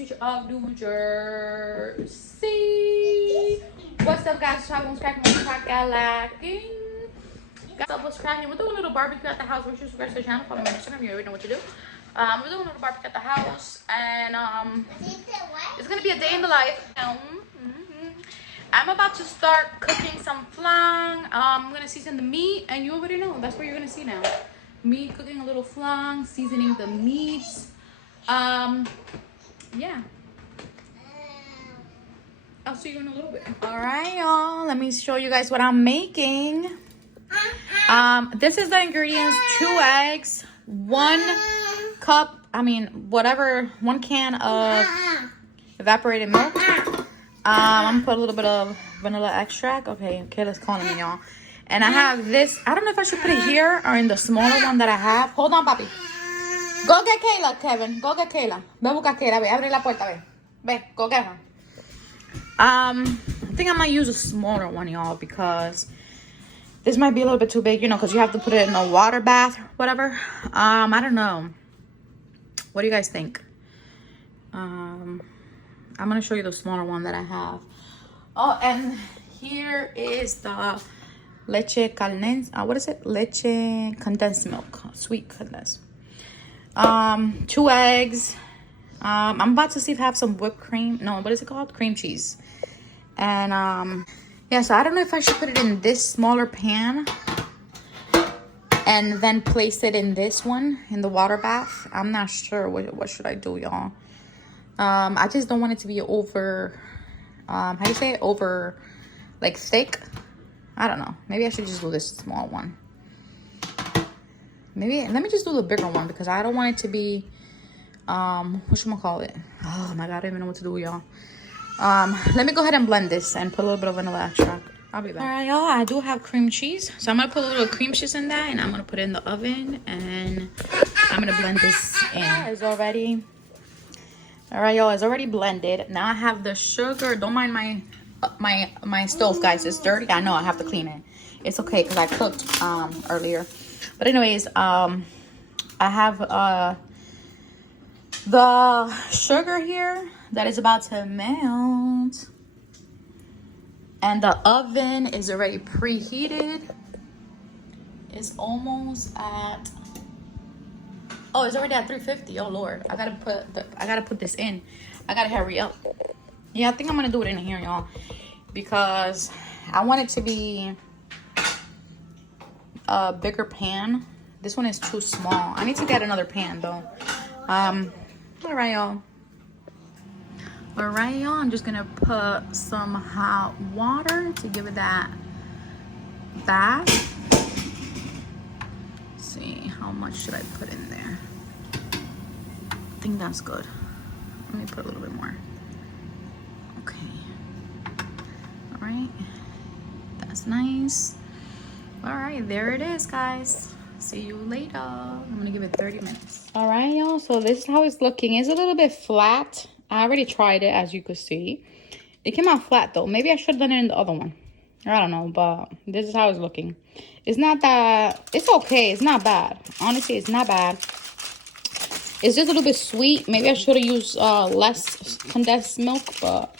Teacher of New Jersey. What's up, guys? What's cracking? What's cracking? What's cracking? We're doing a little barbecue at the house. We're just subscribe to the channel. Follow me on Instagram. You already know what to do. We're doing a little barbecue at the house, and it's gonna be a day in the life. I'm about to start cooking some flan. I'm gonna season the meat, and you already know that's what you're gonna see now. Me cooking a little flan, seasoning the meats. Yeah. I'll see you in a little bit. All right, y'all. Let me show you guys what I'm making. This is the ingredients: 2 eggs, 1 cup. I mean, whatever, 1 can of evaporated milk. I'm gonna put a little bit of vanilla extract. Okay, Kayla's calling me, y'all. And I have this. I don't know if I should put it here or in the smaller one that I have. Hold on, papi. Go get Kayla, Kevin. Go get Kayla. Ve busca Kayla. Ve, abre la puerta, ve. Ve, go get her. I think I might use a smaller one, y'all, because this might be a little bit too big, you know, because you have to put it in a water bath, whatever. I don't know. What do you guys think? I'm gonna show you the smaller one that I have. Oh, and here is the leche condensed. What is it? Leche condensed milk, sweet condensed. 2 eggs. I'm about to see if I have some whipped cream. No, what is it called? Cream cheese. And yeah, so I don't know if I should put it in this smaller pan and then place it in this one in the water bath. I'm not sure. What should I do, y'all? I just don't want it to be over, how do you say it? Over, like, thick. I don't know. Maybe I should just do this small one. Maybe, let me just do the bigger one because I don't want it to be, whatchamacallit? Oh my God, I don't even know what to do, y'all. Let me go ahead and blend this and put a little bit of vanilla extract. I'll be back. All right, y'all, I do have cream cheese. So I'm gonna put a little cream cheese in that and I'm gonna put it in the oven and I'm gonna blend this in. It's already, all right, y'all, it's already blended. Now I have the sugar. Don't mind my stove, guys. It's dirty. I know I have to clean it. It's okay because I cooked earlier. But anyways, I have the sugar here that is about to melt. And the oven is already preheated. It's almost at, oh, it's already at 350. Oh Lord, I gotta put this in. I gotta hurry up. Yeah, I think I'm gonna do it in here, y'all, because I want it to be a bigger pan. This one is too small. I need to get another pan though. All right, y'all. All right, y'all. I'm just gonna put some hot water to give it that bath. Let's see, how much should I put in there? I think that's good. Let me put a little bit more. Okay. All right. That's nice. All right, there it is, guys. See you later. I'm gonna give it 30 minutes. All right, y'all, so this is how it's looking. It's a little bit flat. I already tried it, as you could see. It came out flat though. Maybe I should have done it in the other one. I don't know, but this is how it's looking. It's not that, it's okay. It's not bad. Honestly, it's not bad. It's just a little bit sweet. Maybe I should have used less condensed milk, but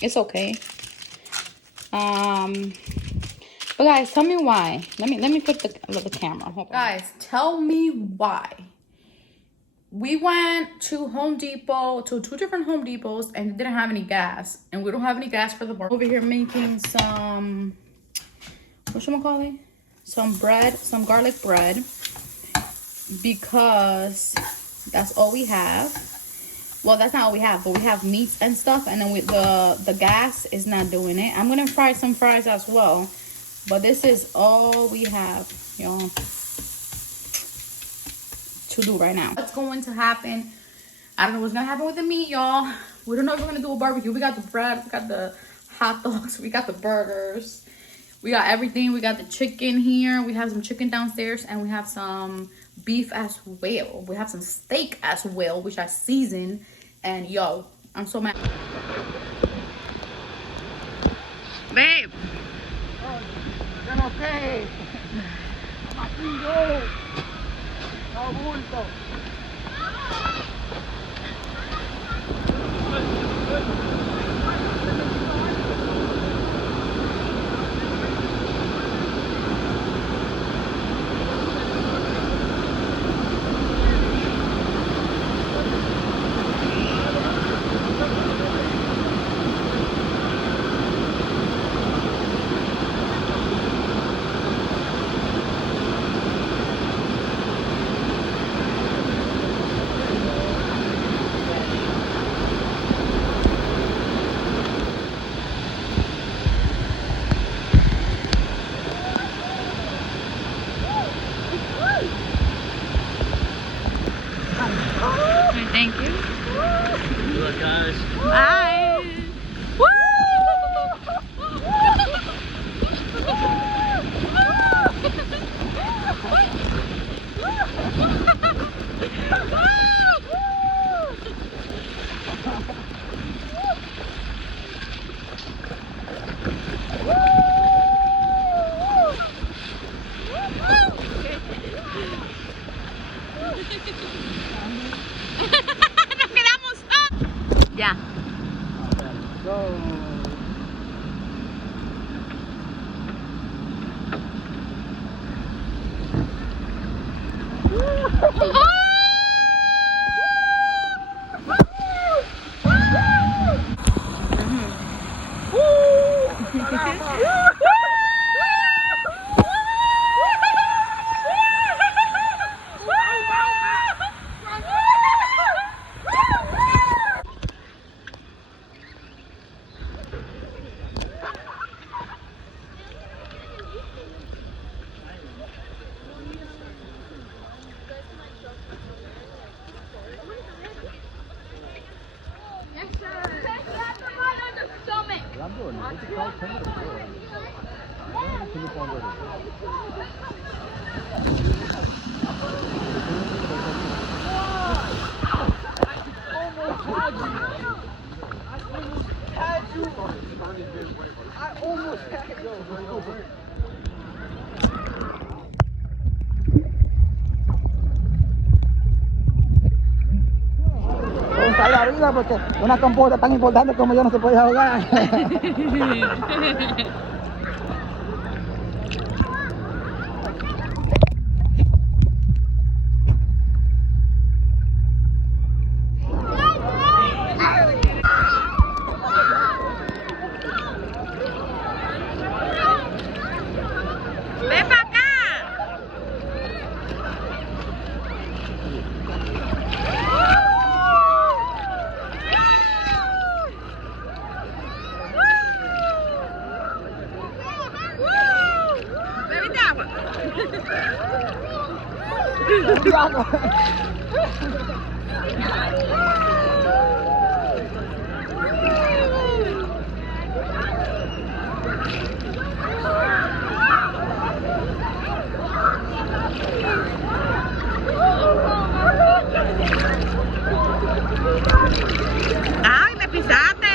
it's okay. But guys, tell me why. Let me put the camera. Hold on. Guys, tell me why. We went to Home Depot, to 2 different Home Depots, and didn't have any gas. And we don't have any gas for the bar. Over here making some, whatchamacallit? Some bread, some garlic bread. Because that's all we have. Well, that's not all we have, but we have meats and stuff. And then with the gas is not doing it. I'm going to fry some fries as well. But this is all we have, y'all, to do right now. What's going to happen? I don't know what's gonna happen with the meat, y'all. We don't know if we're gonna do a barbecue. We got the bread, we got the hot dogs, we got the burgers, we got everything. We got the chicken here, we have some chicken downstairs, and we have some beef as well. We have some steak as well, which I seasoned. And yo, I'm so mad. Babe. Okay. Salva la vida porque una compuesta tan importante como yo no se puede ahogar. ¡Ven para acá! ¿Bebiste agua? ¡Ay, me pisaste!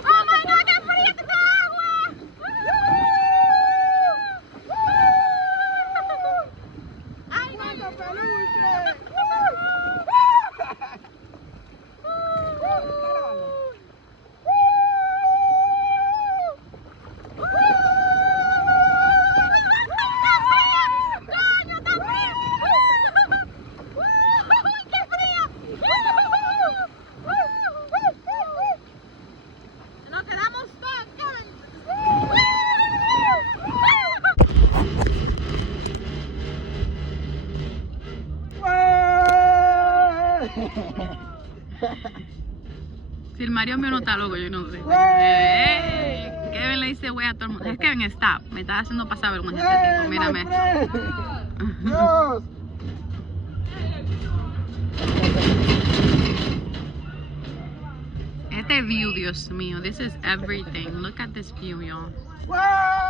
¡Oh my God, qué fría está agua! ¡Ay, no! Nos quedamos stuck. Si el Mario mío no está loco, yo no sé. Kevin le dice güey a todo el mundo. Es Kevin, stop. Me está haciendo pasar vergüenza este tipo. Mírame. Dios. Este view, Dios mío. This is everything. Look at this view, y'all. ¡Wow!